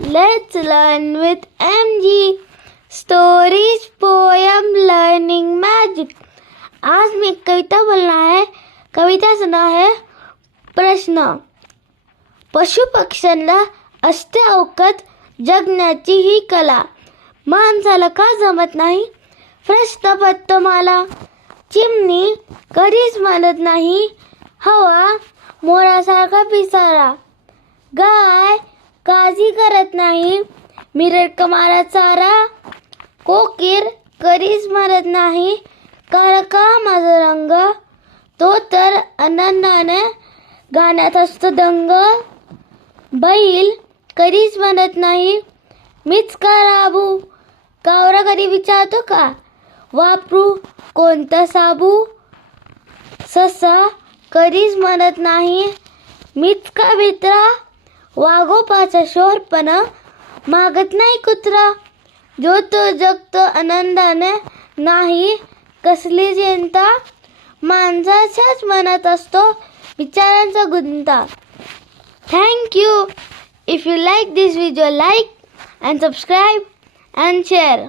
let's learn with MG. Stories, poem, learning, magic. आज मी एक कविता बोलना है. कविताचं नाव आहे प्रश्न. पशु पक्ष्यांना असते अवकात जगण्याची ही कला. माणसाला का जमत नाही प्रश्न पडतो मला. चिमणी कधीच म्हणत नाही हवा मोरासारखा पिसारा. गाय काळजी करत नाही मिरट मारा चारा. कोकीर कधीच म्हणत नाही काळा का माझा रंग. तो तर आनंदाने गाण्यात असतो दंग. बैल कधीच म्हणत नाही मीच का राबू. कावरा कधी विचारतो का वापरू कोणता साबू. ससा कधीच म्हणत नाही मीच का भित्रा. वाघोपाचा शोरपणा मागत नाही कुत्रा. जो तो जगतो आनंदाने नाही कसली चिंता. माणसाच्याच मनात असतो विचारांचा गुंता. Thank you. If you like this video, like and subscribe and share.